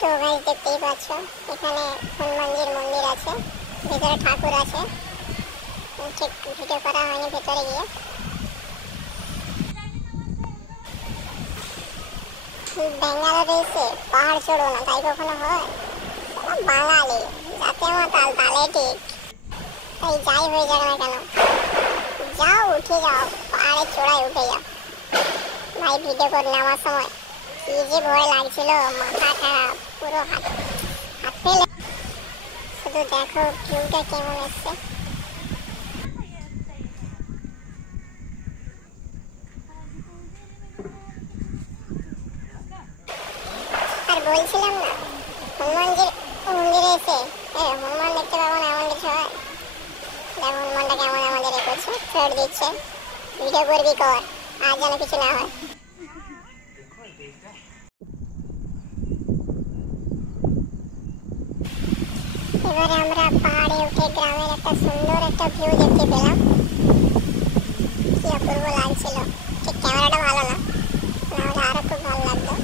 তো গাইস দেখতেই পাচ্ছ এখানে হনুমানজির মন্দির আছে, ভিতরে ঠাকুর আছে। ঠিক ভিডিও করা হয়নি ভিতরে গিয়ে। বেঙ্গালোরে এসে পাহাড় চড়ো না, তাই কখনো হয়? বাঙালি যাতে মাতাল তালে ঠিক। তাই যাই হয়ে যাক না কেন, যাও উঠে যাও, পাহাড়ের চূড়ায় উঠে যাও। ভাই ভিডিও করে নেওয়ার সময় কি যে ভয় লাগছিল, মাথা খারাপ, পুরো হাত ফেলে। শুধু দেখো ভিউটা কেমন এসছে। আর বলছিলাম না, হনুমানজির মন্দিরে এসে হনুমান দেখতে পাবো না এমন কিছু হয়? দেখ হনুমানটা কেমন আমাদের এ করছে, ফেরত দিচ্ছে। ভিডিও করবি কর, আর যেন কিছু না হয়। এবারে আমরা পাহাড়ে উঠে গ্রামের একটা সুন্দর একটা ভিউ দেখতে পেলাম। কি অপূর্ব লাগছিল। ঠিক ক্যামেরাটা ভালো না, নাহলে আরো খুব ভালো লাগতো।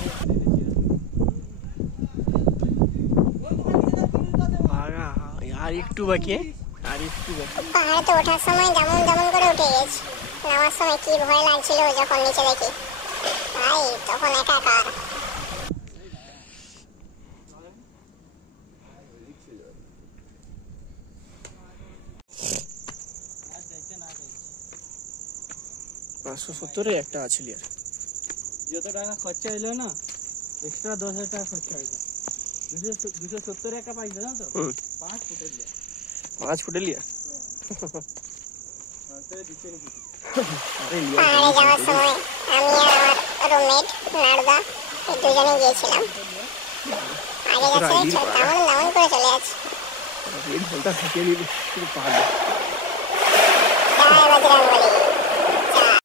আর একটু বাকি, আর একটু বাকি। পাহাড়ে তো ওঠার সময় যেমন যেমন করে উঠে গেছি, নামার সময় কি ভয় লাগছিল যখন নিচে দেখি। ভাই তখন একাকার। পাঁচশো সত্তরে একটা আছে লিয়ার। যত টাকা খরচা হইলো না, এক্সট্রা 10,000 টাকা খরচা হইলো। 270 একটা পাইছে না তো? 5 ফুটের লিয়া। 5 ফুটের লিয়া। পাহাড়ে যাওয়ার সময় আমি আর আমার রুমমেট নারদা এই দুজনে গিয়েছিলাম। আগে যাচ্ছে তেমন তেমন করে চলে যাচ্ছে। ঘন্টা থেকে নিবি পাহাড়ে।